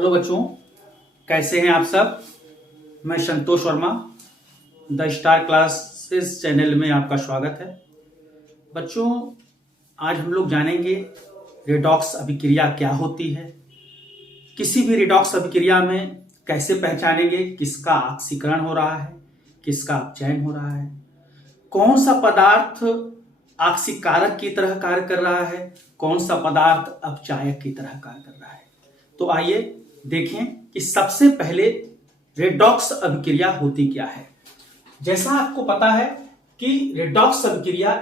Hello बच्चों, कैसे हैं आप सब। मैं Santosh Verma, the star classes channel में आपका स्वागत है। बच्चों, आज हम लोग जानेंगे रेडॉक्स अभिक्रिया क्या होती है, किसी भी रेडॉक्स अभिक्रिया में कैसे पहचानेंगे किसका ऑक्सीकरण हो रहा है, किसका अपचयन हो रहा है, कौन सा पदार्थ ऑक्सीकारक की तरह कार्य कर रहा है, कौन सा पदार्थ अपचायक की तरह कार्य कर रहा है। तो आइए देखें कि सबसे पहले रेडॉक्स अभिक्रिया होती क्या है। जैसा आपको पता है कि रेडॉक्स अभिक्रिया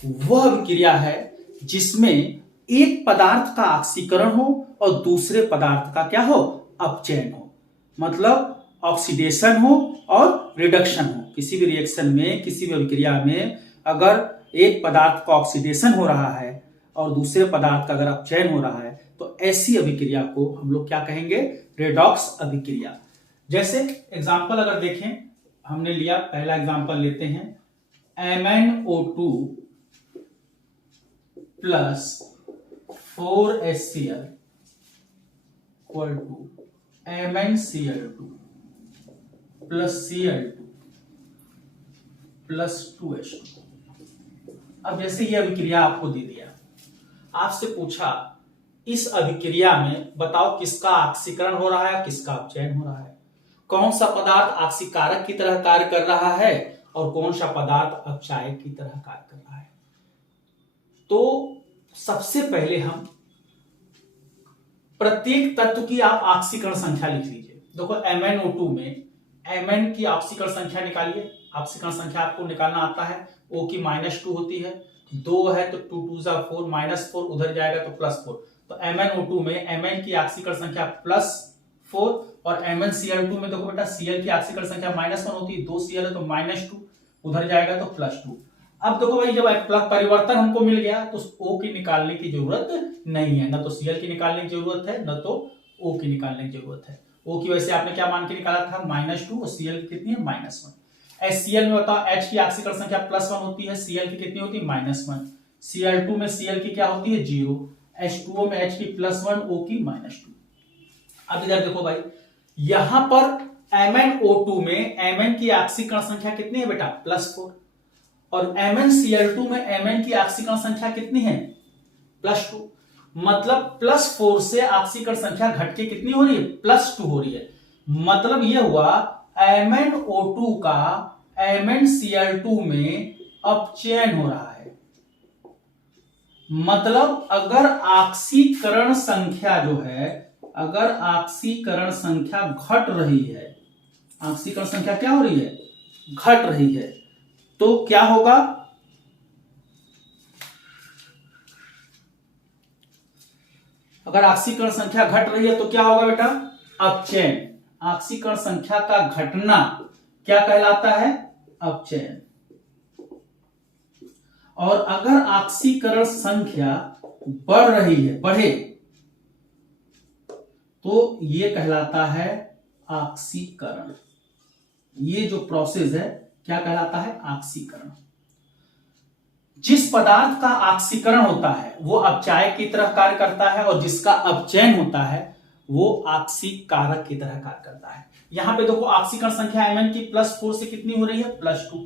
वह अभिक्रिया है जिसमें एक पदार्थ का ऑक्सीकरण हो और दूसरे पदार्थ का क्या हो, अपचयन हो। मतलब ऑक्सीडेशन हो और रिडक्शन हो। किसी भी रिएक्शन में, किसी भी अभिक्रिया में अगर एक पदार्थ का ऑक्सीडेशन हो रहा है और दूसरे पदार्थ का अगर अपचयन हो रहा है तो ऐसी अभिक्रिया को हम लोग क्या कहेंगे, रेडॉक्स अभिक्रिया। जैसे एग्जांपल अगर देखें, हमने लिया, पहला एग्जांपल लेते हैं MnO2 plus 4HCl equal to MnCl2 plus Cl2 plus 2H2। अब जैसे ये अभिक्रिया आपको दे दिया, आपसे पूछा इस अभिक्रिया में बताओ किसका ऑक्सीकरण हो रहा है, किसका अपचयन हो रहा है, कौन सा पदार्थ ऑक्सीकारक की तरह कार्य कर रहा है और कौन सा पदार्थ अपचायक की तरह कार्य कर रहा है। तो सबसे पहले हम प्रत्येक तत्व की आप ऑक्सीकरण संख्या लिख लीजिए। देखो MnO2 में Mn की ऑक्सीकरण संख्या निकालिए। ऑक्सीकरण संख्या आपको निकालना आता है, O की -2 होती है, 2 है तो 2 2 4, -4 उधर जाएगा तो +4। तो MnO2 में Mn की ऑक्सीकरण संख्या +4 और MnCl2 में देखो बेटा Cl की ऑक्सीकरण संख्या -1 होती है, 2 Cl है तो -2 उधर जाएगा तो +2। अब देखो भाई, जब परिवर्तन हमको मिल गया तो O की निकालने की जरूरत नहीं है, ना तो Cl की निकालने की जरूरत है, ना तो O की निकालने की जरूरत है। O की वजह से आपने क्या मान के निकाला था, -2, और Cl की कितनी है, -1। HCl में बताओ H की ऑक्सीकरण संख्या +1 होती है, Cl की कितनी होती है, -1। Cl2 में Cl की क्या होती है, 0। H2O में H की +1, O की -2। अब इधर देखो भाई, यहां पर MnO2 में Mn की ऑक्सीकरण संख्या कितनी है बेटा, +4, और MnCl2 में Mn की ऑक्सीकरण संख्या कितनी है, +2। मतलब +4 से ऑक्सीकरण संख्या घट के कितनी हो रही है, +2 हो रही है। मतलब यह हुआ MnO2 का MnCl2 में अपचयन हो रहा है। मतलब अगर ऑक्सीकरण संख्या जो है, अगर ऑक्सीकरण संख्या घट रही है, ऑक्सीकरण संख्या क्या हो रही है, घट रही है, तो क्या होगा, अगर ऑक्सीकरण संख्या घट रही है तो क्या होगा बेटा, अपचयन। ऑक्सीकरण संख्या का घटना क्या कहलाता है, अपचयन। और अगर ऑक्सीकरण संख्या बढ़ रही है, बढ़े, तो यह कहलाता है ऑक्सीकरण। ये जो प्रोसेस है क्या कहलाता है, ऑक्सीकरण। जिस पदार्थ का ऑक्सीकरण होता है वो अपचायक की तरह कार्य करता है और जिसका अपचयन होता है वो ऑक्सीकारक की तरह कार्य करता है। यहां पे देखो ऑक्सीकरण संख्या Mn की +4 से कितनी हो रही है, +2।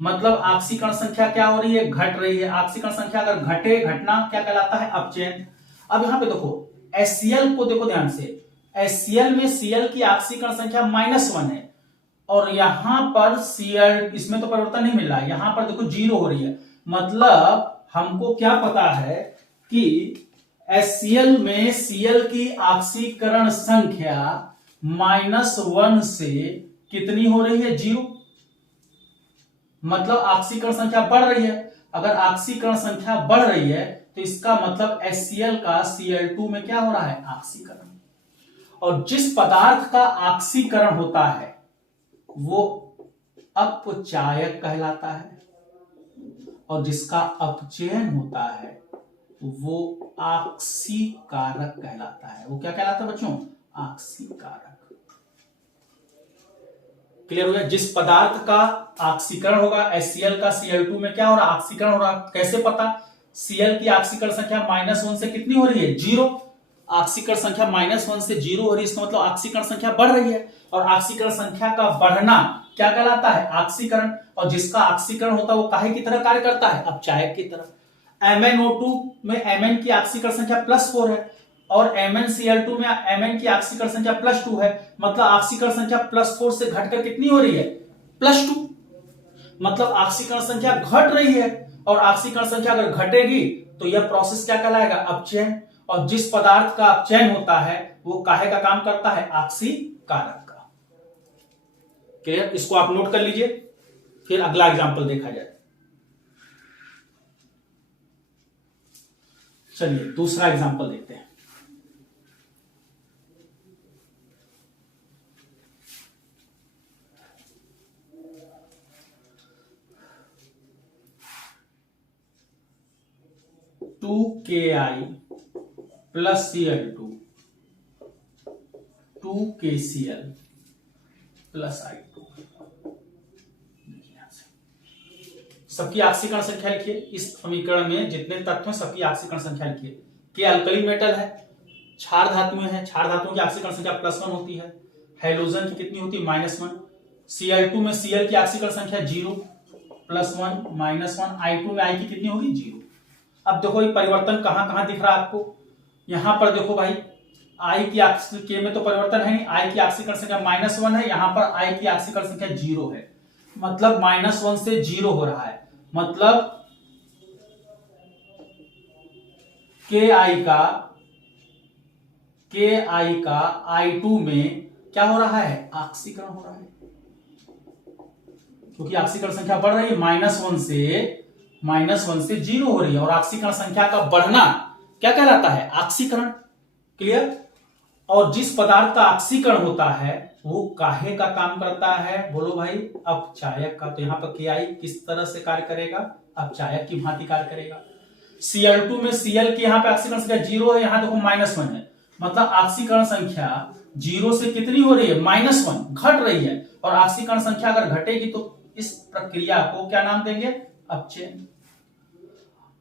मतलब ऑक्सीकरण संख्या क्या हो रही है, घट रही है। ऑक्सीकरण संख्या अगर घटे, घटना क्या कहलाता है, अपचयन। अब यहां पे देखो HCl को देखो ध्यान से, HCl में Cl की ऑक्सीकरण संख्या -1 है और यहां पर Cl, इसमें तो परिवर्तन नहीं मिल रहा है, यहां पर देखो 0 हो रही है। मतलब हमको क्या पता है कि HCl में Cl की ऑक्सीकरण संख्या -1 से कितनी हो रही है, 0। मतलब ऑक्सीकरण संख्या बढ़ रही है। अगर ऑक्सीकरण संख्या बढ़ रही है तो इसका मतलब HCl का Cl2 में क्या हो रहा है, ऑक्सीकरण। और जिस पदार्थ का ऑक्सीकरण होता है वो अपचायक कहलाता है और जिसका अपचयन होता है वो ऑक्सीकारक कहलाता है। वो क्या कहलाता है बच्चों, ऑक्सीकारक। क्लियर हो गया। जिस पदार्थ का ऑक्सीकरण होगा, HCl का Cl2 में क्या हो रहा है, ऑक्सीकरण हो रहा है। कैसे पता, Cl की ऑक्सीकरण संख्या -1 से कितनी हो रही है, 0। ऑक्सीकरण संख्या -1 से 0 हो रही है, इसका मतलब ऑक्सीकरण संख्या बढ़ रही है। और ऑक्सीकरण संख्या का बढ़ना क्या कहलाता है? ऑक्सीकरण। और जिसका ऑक्सीकरण होता है वो काहे की तरह कार्य करता है? अपचायक की तरह। MnO2 में Mn की ऑक्सीकरण संख्या +4 है और MnCl2 में Mn की ऑक्सीकरण संख्या +2 है। मतलब ऑक्सीकरण संख्या +4 से घटकर कितनी हो रही है? +2। मतलब ऑक्सीकरण संख्या घट रही है। और ऑक्सीकरण संख्या अगर घटेगी तो यह प्रोसेस क्या कहलाएगा? अपचयन। और जिस पदार्थ का अपचयन होता है वो काहे का काम करता है? ऑक्सीकारक का। क्लियर? इसको आप नोट कर लीजिए, फिर अगला एग्जांपल देखा जाए। चलिए दूसरा एग्जांपल देखते हैं। (2KI + Cl2 2KCl + I2)। सबकी ऑक्सीकरण संख्या लिखिए। इस समीकरण में जितने तत्व हैं सबकी ऑक्सीकरण संख्या लिखिए। के अल्कली मेटल है, क्षार धातु है, क्षार धातुओं की ऑक्सीकरण संख्या +1 होती है। हाइड्रोजन की कितनी होती है? -1। Cl2 में Cl की ऑक्सीकरण संख्या 0 +1 -1। I2 में I की कितनी होगी? 0। अब देखो ये परिवर्तन कहां कहां दिख रहा है आपको? यहां पर देखो भाई, I की के में तो परिवर्तन है नहीं, I की ऑक्सीकरण संख्या -1 है, यहां पर I की ऑक्सीकरण संख्या 0 है। मतलब -1 से 0 हो रहा है। मतलब KI का I2 में क्या हो रहा है? ऑक्सीकरण हो रहा है, क्योंकि ऑक्सीकरण संख्या बढ़ रही है। -1 से 0 हो रही है। और ऑक्सीकरण संख्या का बढ़ना क्या कहलाता है? ऑक्सीकरण। क्लियर? और जिस पदार्थ का ऑक्सीकरण होता है वो काहे का काम करता है? बोलो भाई, अपचायक का। तो यहां पर KI किस तरह से कार्य करेगा? अपचायक की भांति कार्य करेगा। Cl2 में Cl की यहां पे ऑक्सीकरण संख्या 0 है, यहां देखो -1 है। मतलब ऑक्सीकरण संख्या 0 से कितनी हो रही है? -1, घट रही है। और ऑक्सीकरण संख्या अगर घटेगी तो इस प्रक्रिया को क्या नाम देंगे? अपचयन।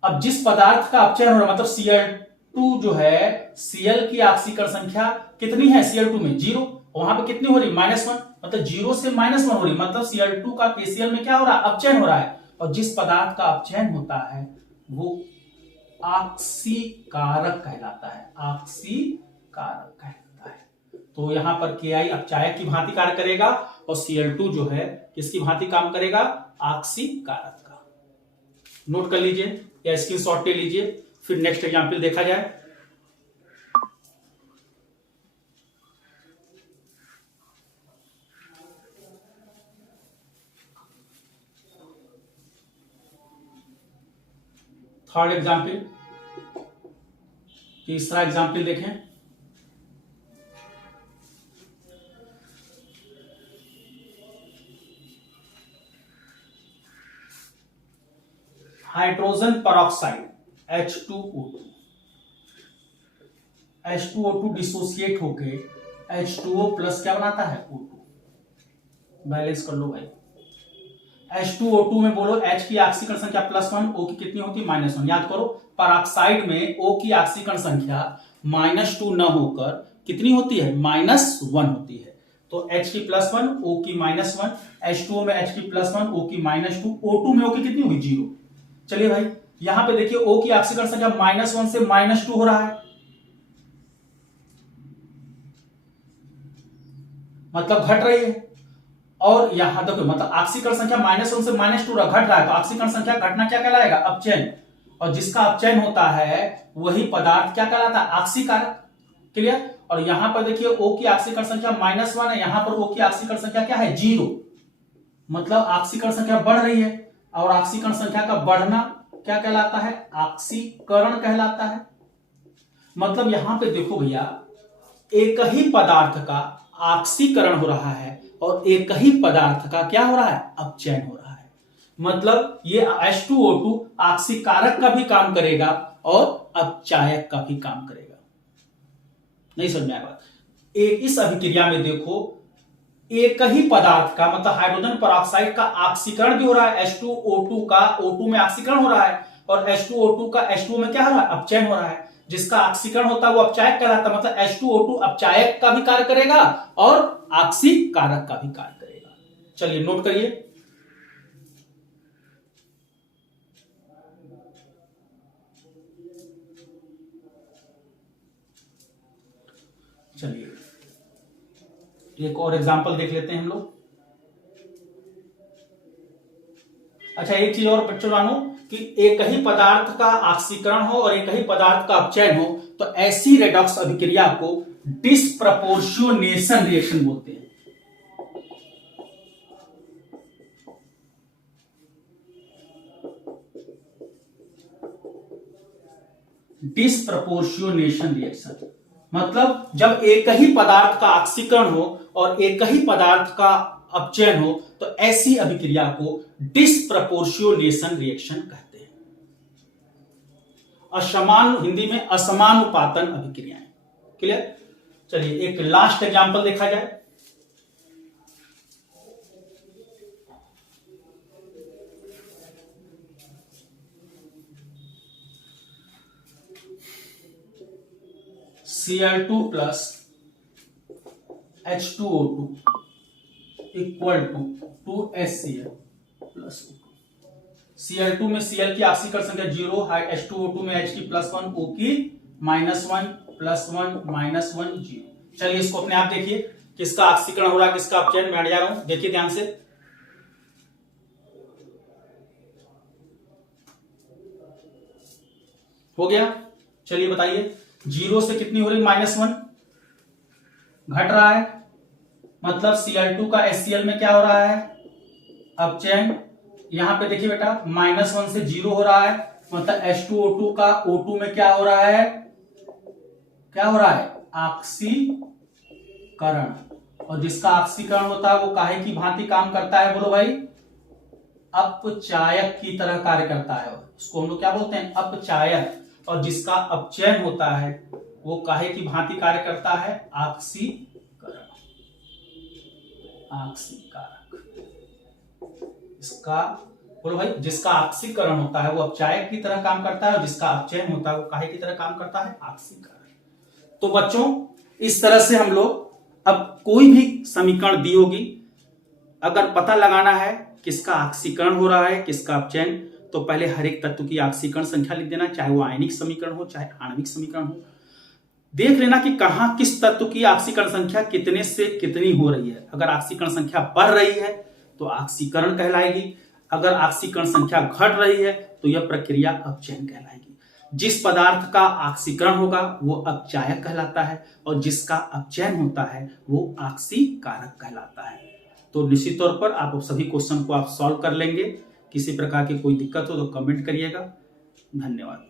अब जिस पदार्थ का अपचयन हो रहा है, मतलब Cl2 जो है, Cl की ऑक्सीकरण संख्या कितनी है? Cl2 में 0, वहां पे कितनी हो रही? -1। मतलब 0 से -1 हो रही, मतलब Cl2 का KCl में क्या हो रहा है? अपचयन हो रहा है। और जिस पदार्थ का अपचयन होता है वो ऑक्सीकारक कहलाता है। ऑक्सीकारक कहलाता है। तो यहां पर KI अपचायक की भांति कार्य करेगा और Cl2 जो है किसकी भांति काम करेगा? ऑक्सीकारक का। नोट कर लीजिए या स्क्रीनशॉट ले लीजिए, फिर नेक्स्ट एग्जांपल देखा जाए। थर्ड एग्जाम्पल, तीसरा एग्जाम्पल देखें। हाइड्रोजन परऑक्साइड H2O2 डिसोसिएट होके H2O प्लस क्या बनाता है? O2। बैलेंस कर लो भाई। H2O2 में बोलो H की ऑक्सीकरण संख्या +1, O की कितनी होती है? -1। याद करो, परऑक्साइड में O की ऑक्सीकरण संख्या -2 न होकर कितनी होती है? -1 होती है। तो H की +1, O की -1, H2O में H की +1, O की -2, O2 में O की कितनी होगी? 0। चलिए भाई, यहां पे देखिए O की ऑक्सीकरण संख्या -1 से -2 हो रहा है, मतलब घट रही है। और यहां देखो, मतलब ऑक्सीकरण संख्या -1 से -2 घट रहा है, तो ऑक्सीकरण संख्या घटना क्या कहलाएगा? अपचयन। और जिसका अपचयन होता है वही पदार्थ क्या कहलाता है? ऑक्सीकारक। क्लियर? और यहां पर देखिए O की ऑक्सीकरण संख्या -1 है, यहां पर O की ऑक्सीकरण संख्या क्या है? 0। मतलब ऑक्सीकरण संख्या बढ़ रही है। और ऑक्सीकरण संख्या का बढ़ना क्या कहलाता है? ऑक्सीकरण कहलाता है। मतलब यहां पे देखो भैया, एक ही पदार्थ का ऑक्सीकरण हो रहा है और एक ही पदार्थ का क्या हो रहा है? अपचयन हो रहा है। मतलब ये H2O2 ऑक्सीकारक का भी काम करेगा और अपचायक का भी काम करेगा। नहीं समझ में आया बात? इस अभिक्रिया में देखो, एक ही पदार्थ का, मतलब हाइड्रोजन परऑक्साइड का ऑक्सीकरण भी हो रहा है, H2O2 का O2 में ऑक्सीकरण हो रहा है, और H2O2 का H2O में क्या हो रहा है? अपचयन हो रहा है। जिसका ऑक्सीकरण होता है वो अपचायक कहलाता है। मतलब H2O2 अपचायक का भी कार्य करेगा और ऑक्सीकारक का भी कार्य करेगा। चलिए नोट करिए। चलिए एक और एग्जांपल देख लेते हैं हम लोग। अच्छा एक चीज और बच्चों जानो कि एक ही पदार्थ का ऑक्सीकरण हो और एक ही पदार्थ का अपचयन हो तो ऐसी रेडॉक्स अभिक्रिया को डिस्प्रपोर्शनेशन रिएक्शन बोलते हैं। डिस्प्रपोर्शनेशन रिएक्शन मतलब जब एक ही पदार्थ का ऑक्सीकरण हो और एक ही पदार्थ का अपचयन हो तो ऐसी अभिक्रिया को डिस्प्रपोर्शनेशन रिएक्शन कहते हैं। असमान, हिंदी में असमानुपातन अभिक्रियाएं। क्लियर। चलिए एक लास्ट एग्जांपल देखा जाए। Cl2 plus H2O2 equal to 2HCl plus O2। Cl2 में Cl की ऑक्सीकरण संख्या 0, H2O2 में H की +1, O की -1 +1 -1 0। चलिए इसको अपने आप देखिए किसका ऑक्सीकरण हो रहा है किसका अपचयन। मैं हट जा रहा हूं, देखिए ध्यान से। हो गया। चलिए बताइए 0 से कितनी हो रही -1 घट रहा है, मतलब Cl2 का HCl में क्या हो रहा है अपचयन। यहां पे देखिए बेटा -1 से 0 हो रहा है, मतलब H2O2 का O2 में क्या हो रहा है ऑक्सीकरण। और जिसका ऑक्सीकरण होता है वो काहे की भांति काम करता है, बोलो भाई अपचायक की तरह कार्य करता है। उसको हम लोग क्या बोलते हैं अपचायक। और जिसका अपचयन होता है वो काहे की भांति कार्य करता है ऑक्सीकरण, ऑक्सीकारक। इसका बोलो भाई जिसका ऑक्सीकरण होता है वो अपचायक की तरह काम करता है और जिसका अपचयन होता है वो काहे की तरह काम करता है ऑक्सीकारक। तो बच्चों इस तरह से हम लोग अब कोई भी समीकरण दी होगी अगर पता लगाना है किसका ऑक्सीकरण हो रहा है किसका अपचयन तो पहले हर एक तत्व की ऑक्सीकरण संख्या लिख देना, चाहे वो आयनिक समीकरण हो चाहे आणविक समीकरण हो। देख लेना कि कहां किस तत्व की ऑक्सीकरण संख्या कितने से कितनी हो रही है। अगर ऑक्सीकरण संख्या बढ़ रही है तो ऑक्सीकरण कहलाएगी, अगर ऑक्सीकरण संख्या घट रही है तो यह प्रक्रिया अपचयन कहलाएगी। जिस पदार्थ का ऑक्सीकरण होगा वो अपचायक कहलाता है और जिसका अपचयन होता है वो ऑक्सीकारक कहलाता है। तो निश्चित तौर पर आप सभी क्वेश्चन को आप सॉल्व कर लेंगे। किसी प्रकार की कोई दिक्कत हो तो कमेंट करिएगा। धन्यवाद।